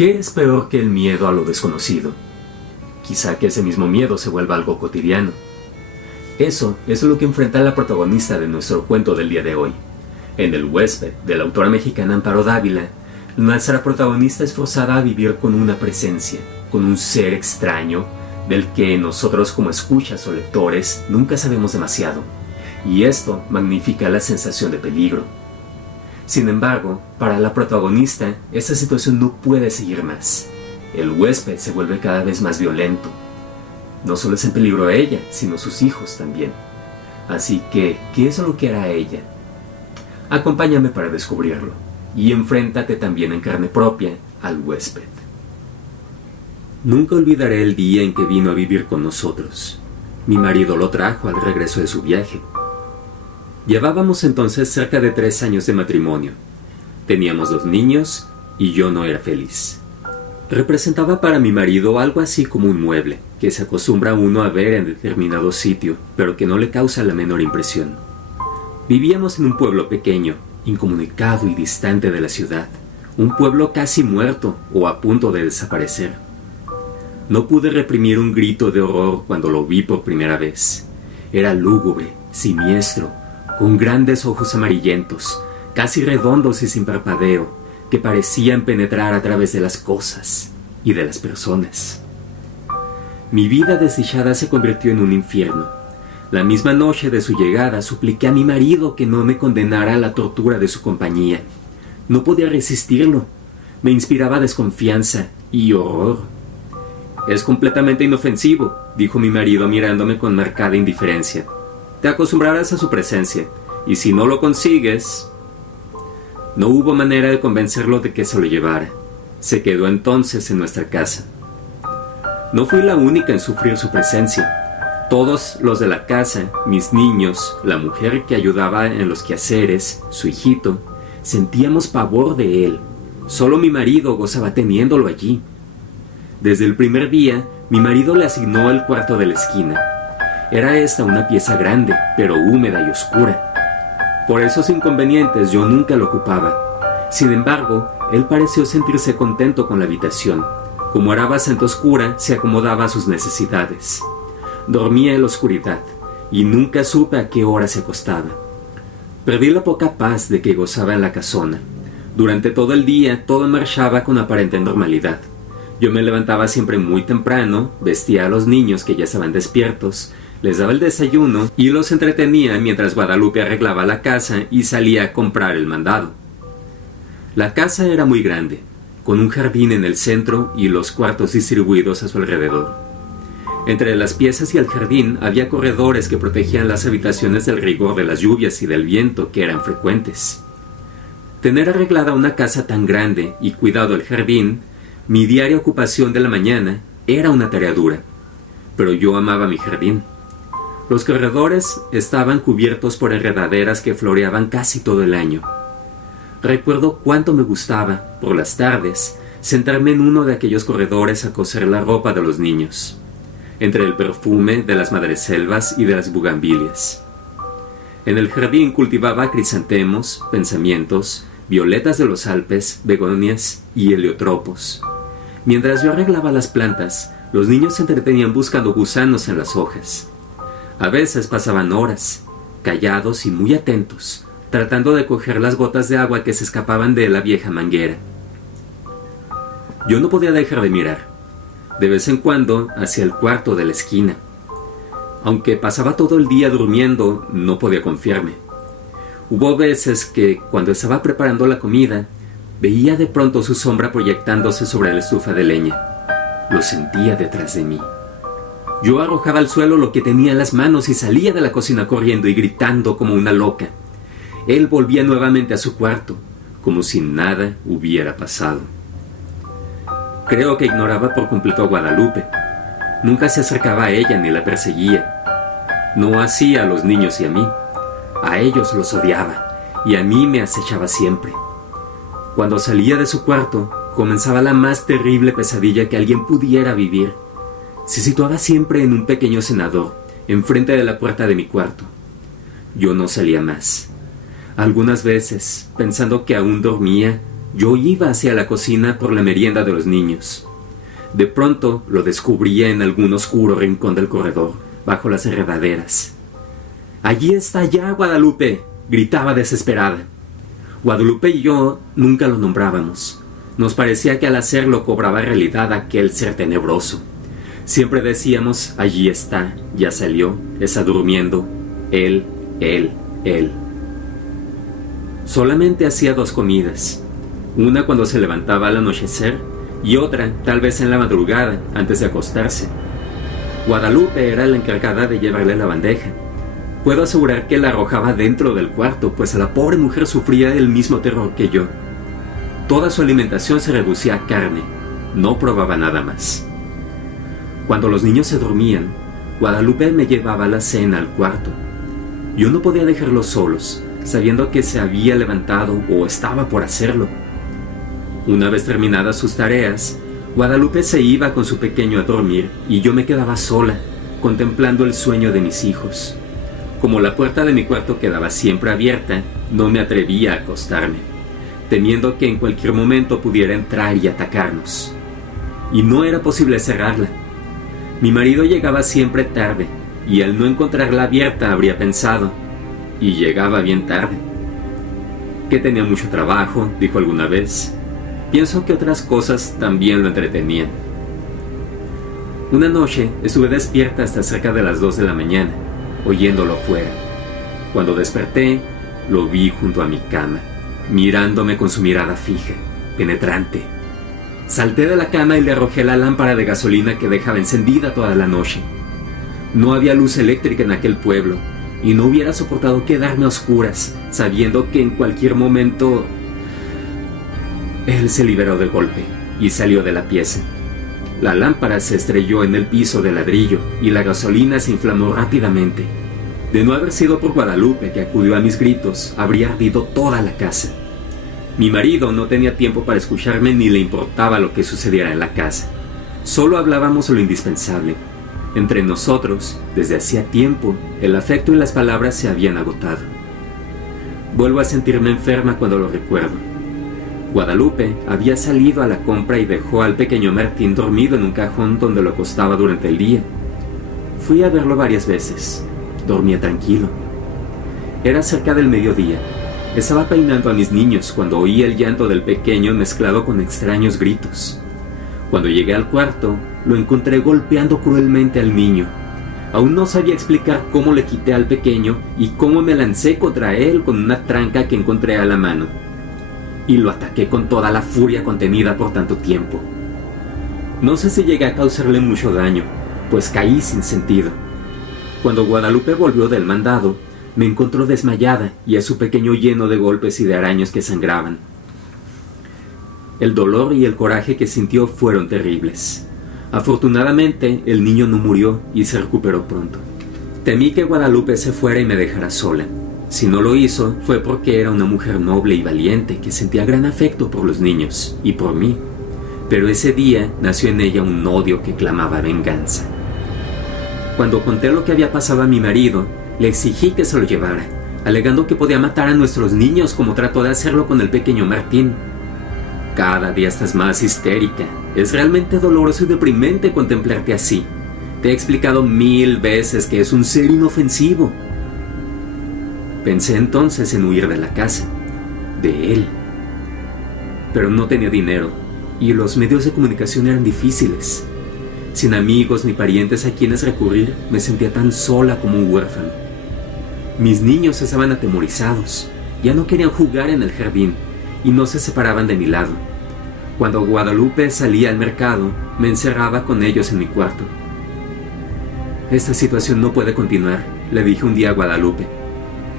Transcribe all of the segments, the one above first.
¿Qué es peor que el miedo a lo desconocido? Quizá que ese mismo miedo se vuelva algo cotidiano. Eso es lo que enfrenta la protagonista de nuestro cuento del día de hoy. En El huésped, de la autora mexicana Amparo Dávila, nuestra protagonista es forzada a vivir con una presencia, con un ser extraño, del que nosotros como escuchas o lectores nunca sabemos demasiado, y esto magnifica la sensación de peligro. Sin embargo, para la protagonista, esta situación no puede seguir más. El huésped se vuelve cada vez más violento. No solo es en peligro a ella, sino sus hijos también. Así que, ¿qué es lo que hará ella? Acompáñame para descubrirlo, y enfréntate también en carne propia al huésped. Nunca olvidaré el día en que vino a vivir con nosotros. Mi marido lo trajo al regreso de su viaje. Llevábamos entonces cerca de 3 años de matrimonio. Teníamos 2 niños y yo no era feliz. Representaba para mi marido algo así como un mueble, que se acostumbra uno a ver en determinado sitio, pero que no le causa la menor impresión. Vivíamos en un pueblo pequeño, incomunicado y distante de la ciudad, un pueblo casi muerto o a punto de desaparecer. No pude reprimir un grito de horror cuando lo vi por primera vez. Era lúgubre, siniestro, con grandes ojos amarillentos, casi redondos y sin parpadeo, que parecían penetrar a través de las cosas y de las personas. Mi vida desdichada se convirtió en un infierno. La misma noche de su llegada supliqué a mi marido que no me condenara a la tortura de su compañía. No podía resistirlo. Me inspiraba desconfianza y horror. «Es completamente inofensivo», dijo mi marido mirándome con marcada indiferencia. «Te acostumbrarás a su presencia, y si no lo consigues...» No hubo manera de convencerlo de que se lo llevara. Se quedó entonces en nuestra casa. No fui la única en sufrir su presencia. Todos los de la casa, mis niños, la mujer que ayudaba en los quehaceres, su hijito, sentíamos pavor de él. Solo mi marido gozaba teniéndolo allí. Desde el primer día, mi marido le asignó el cuarto de la esquina. Era esta una pieza grande, pero húmeda y oscura. Por esos inconvenientes yo nunca lo ocupaba. Sin embargo, él pareció sentirse contento con la habitación. Como era bastante oscura, se acomodaba a sus necesidades. Dormía en la oscuridad, y nunca supe a qué hora se acostaba. Perdí la poca paz de que gozaba en la casona. Durante todo el día, todo marchaba con aparente normalidad. Yo me levantaba siempre muy temprano, vestía a los niños que ya estaban despiertos, les daba el desayuno y los entretenía mientras Guadalupe arreglaba la casa y salía a comprar el mandado. La casa era muy grande, con un jardín en el centro y los cuartos distribuidos a su alrededor. Entre las piezas y el jardín había corredores que protegían las habitaciones del rigor de las lluvias y del viento que eran frecuentes. Tener arreglada una casa tan grande y cuidado el jardín, mi diaria ocupación de la mañana, era una tarea dura, pero yo amaba mi jardín. Los corredores estaban cubiertos por enredaderas que floreaban casi todo el año. Recuerdo cuánto me gustaba, por las tardes, sentarme en uno de aquellos corredores a coser la ropa de los niños, entre el perfume de las madreselvas y de las bugambilias. En el jardín cultivaba crisantemos, pensamientos, violetas de los Alpes, begonias y heliotropos. Mientras yo arreglaba las plantas, los niños se entretenían buscando gusanos en las hojas. A veces pasaban horas, callados y muy atentos, tratando de coger las gotas de agua que se escapaban de la vieja manguera. Yo no podía dejar de mirar, de vez en cuando hacia el cuarto de la esquina. Aunque pasaba todo el día durmiendo, no podía confiarme. Hubo veces que, cuando estaba preparando la comida, veía de pronto su sombra proyectándose sobre la estufa de leña. Lo sentía detrás de mí. Yo arrojaba al suelo lo que tenía en las manos y salía de la cocina corriendo y gritando como una loca. Él volvía nuevamente a su cuarto, como si nada hubiera pasado. Creo que ignoraba por completo a Guadalupe. Nunca se acercaba a ella ni la perseguía. No así a los niños y a mí. A ellos los odiaba, y a mí me acechaba siempre. Cuando salía de su cuarto, comenzaba la más terrible pesadilla que alguien pudiera vivir. Se situaba siempre en un pequeño cenador, enfrente de la puerta de mi cuarto. Yo no salía más. Algunas veces, pensando que aún dormía, yo iba hacia la cocina por la merienda de los niños. De pronto lo descubría en algún oscuro rincón del corredor, bajo las enredaderas. «¡Allí está ya, Guadalupe!», gritaba desesperada. Guadalupe y yo nunca lo nombrábamos. Nos parecía que al hacerlo cobraba realidad aquel ser tenebroso. Siempre decíamos: «Allí está, ya salió, está durmiendo, él». Solamente hacía 2 comidas, una cuando se levantaba al anochecer y otra tal vez en la madrugada antes de acostarse. Guadalupe era la encargada de llevarle la bandeja. Puedo asegurar que la arrojaba dentro del cuarto, pues la pobre mujer sufría el mismo terror que yo. Toda su alimentación se reducía a carne, no probaba nada más. Cuando los niños se dormían, Guadalupe me llevaba la cena al cuarto. Yo no podía dejarlos solos, sabiendo que se había levantado o estaba por hacerlo. Una vez terminadas sus tareas, Guadalupe se iba con su pequeño a dormir y yo me quedaba sola, contemplando el sueño de mis hijos. Como la puerta de mi cuarto quedaba siempre abierta, no me atrevía a acostarme, temiendo que en cualquier momento pudiera entrar y atacarnos. Y no era posible cerrarla. Mi marido llegaba siempre tarde, y al no encontrarla abierta habría pensado: «Y llegaba bien tarde». Que tenía mucho trabajo, dijo alguna vez. Pienso que otras cosas también lo entretenían. Una noche estuve despierta hasta cerca de las 2 de la mañana, oyéndolo afuera. Cuando desperté, lo vi junto a mi cama, mirándome con su mirada fija, penetrante. Salté de la cama y le arrojé la lámpara de gasolina que dejaba encendida toda la noche. No había luz eléctrica en aquel pueblo, y no hubiera soportado quedarme a oscuras, sabiendo que en cualquier momento... Él se liberó de golpe y salió de la pieza. La lámpara se estrelló en el piso de ladrillo y la gasolina se inflamó rápidamente. De no haber sido por Guadalupe, que acudió a mis gritos, habría ardido toda la casa. Mi marido no tenía tiempo para escucharme ni le importaba lo que sucediera en la casa. Solo hablábamos lo indispensable. Entre nosotros, desde hacía tiempo, el afecto y las palabras se habían agotado. Vuelvo a sentirme enferma cuando lo recuerdo. Guadalupe había salido a la compra y dejó al pequeño Martín dormido en un cajón donde lo acostaba durante el día. Fui a verlo varias veces. Dormía tranquilo. Era cerca del mediodía. Estaba peinando a mis niños cuando oí el llanto del pequeño mezclado con extraños gritos. Cuando llegué al cuarto, lo encontré golpeando cruelmente al niño. Aún no sabía explicar cómo le quité al pequeño y cómo me lancé contra él con una tranca que encontré a la mano. Y lo ataqué con toda la furia contenida por tanto tiempo. No sé si llegué a causarle mucho daño, pues caí sin sentido. Cuando Guadalupe volvió del mandado, me encontró desmayada y a su pequeño lleno de golpes y de arañas que sangraban. El dolor y el coraje que sintió fueron terribles. Afortunadamente, el niño no murió y se recuperó pronto. Temí que Guadalupe se fuera y me dejara sola. Si no lo hizo, fue porque era una mujer noble y valiente que sentía gran afecto por los niños y por mí. Pero ese día nació en ella un odio que clamaba venganza. Cuando conté lo que había pasado a mi marido, le exigí que se lo llevara, alegando que podía matar a nuestros niños como trató de hacerlo con el pequeño Martín. Cada día estás más histérica. Es realmente doloroso y deprimente contemplarte así. Te he explicado 1000 veces que es un ser inofensivo. Pensé entonces en huir de la casa, de él. Pero no tenía dinero, y los medios de comunicación eran difíciles. Sin amigos ni parientes a quienes recurrir, me sentía tan sola como un huérfano. Mis niños estaban atemorizados, ya no querían jugar en el jardín, y no se separaban de mi lado. Cuando Guadalupe salía al mercado, me encerraba con ellos en mi cuarto. Esta situación no puede continuar, le dije un día a Guadalupe.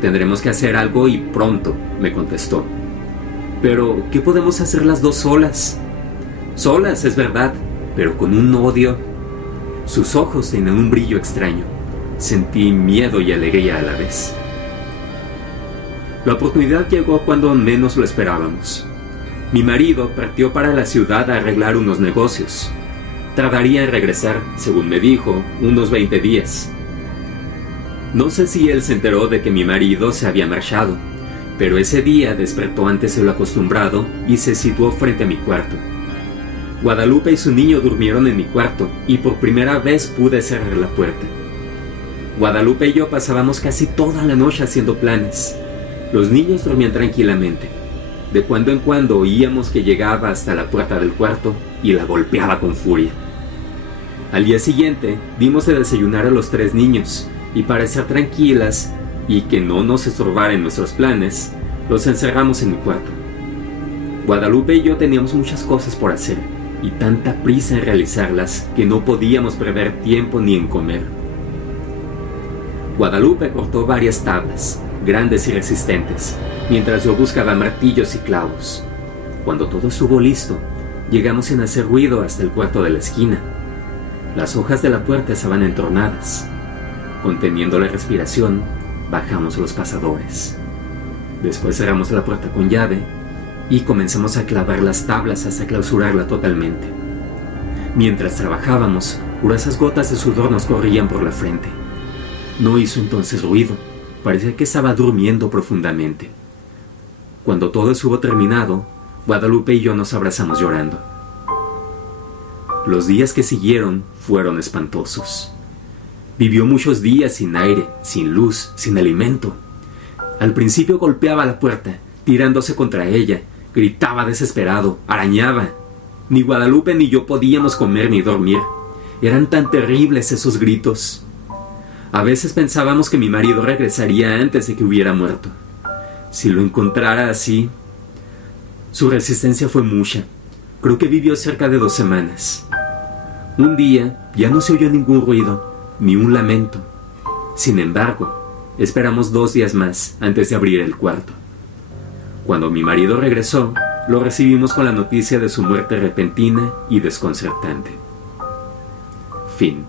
Tendremos que hacer algo y pronto, me contestó. Pero, ¿qué podemos hacer las dos solas? Solas, es verdad, pero con un odio. Sus ojos tenían un brillo extraño. Sentí miedo y alegría a la vez. La oportunidad llegó cuando menos lo esperábamos. Mi marido partió para la ciudad a arreglar unos negocios. Tardaría en regresar, según me dijo, unos 20 días. No sé si él se enteró de que mi marido se había marchado, Pero ese día despertó antes de lo acostumbrado y se situó frente a mi cuarto. Guadalupe y su niño durmieron en mi cuarto y por primera vez pude cerrar la puerta. Guadalupe y yo pasábamos casi toda la noche haciendo planes. Los niños dormían tranquilamente. De cuando en cuando oíamos que llegaba hasta la puerta del cuarto y la golpeaba con furia. Al día siguiente dimos de desayunar a los 3 niños y para estar tranquilas y que no nos estorbaran nuestros planes, los encerramos en mi cuarto. Guadalupe y yo teníamos muchas cosas por hacer y tanta prisa en realizarlas que no podíamos perder tiempo ni en comer. Guadalupe cortó varias tablas, grandes y resistentes, mientras yo buscaba martillos y clavos. Cuando todo estuvo listo, llegamos sin hacer ruido hasta el cuarto de la esquina. Las hojas de la puerta estaban entornadas. Conteniendo la respiración, bajamos los pasadores. Después cerramos la puerta con llave y comenzamos a clavar las tablas hasta clausurarla totalmente. Mientras trabajábamos, gruesas gotas de sudor nos corrían por la frente. No hizo entonces ruido, parecía que estaba durmiendo profundamente. Cuando todo estuvo terminado, Guadalupe y yo nos abrazamos llorando. Los días que siguieron fueron espantosos. Vivió muchos días sin aire, sin luz, sin alimento. Al principio golpeaba la puerta, tirándose contra ella, gritaba desesperado, arañaba. Ni Guadalupe ni yo podíamos comer ni dormir. Eran tan terribles esos gritos. A veces pensábamos que mi marido regresaría antes de que hubiera muerto. Si lo encontrara así... Su resistencia fue mucha. Creo que vivió cerca de 2 semanas. Un día ya no se oyó ningún ruido, ni un lamento. Sin embargo, esperamos 2 días más antes de abrir el cuarto. Cuando mi marido regresó, lo recibimos con la noticia de su muerte repentina y desconcertante. Fin.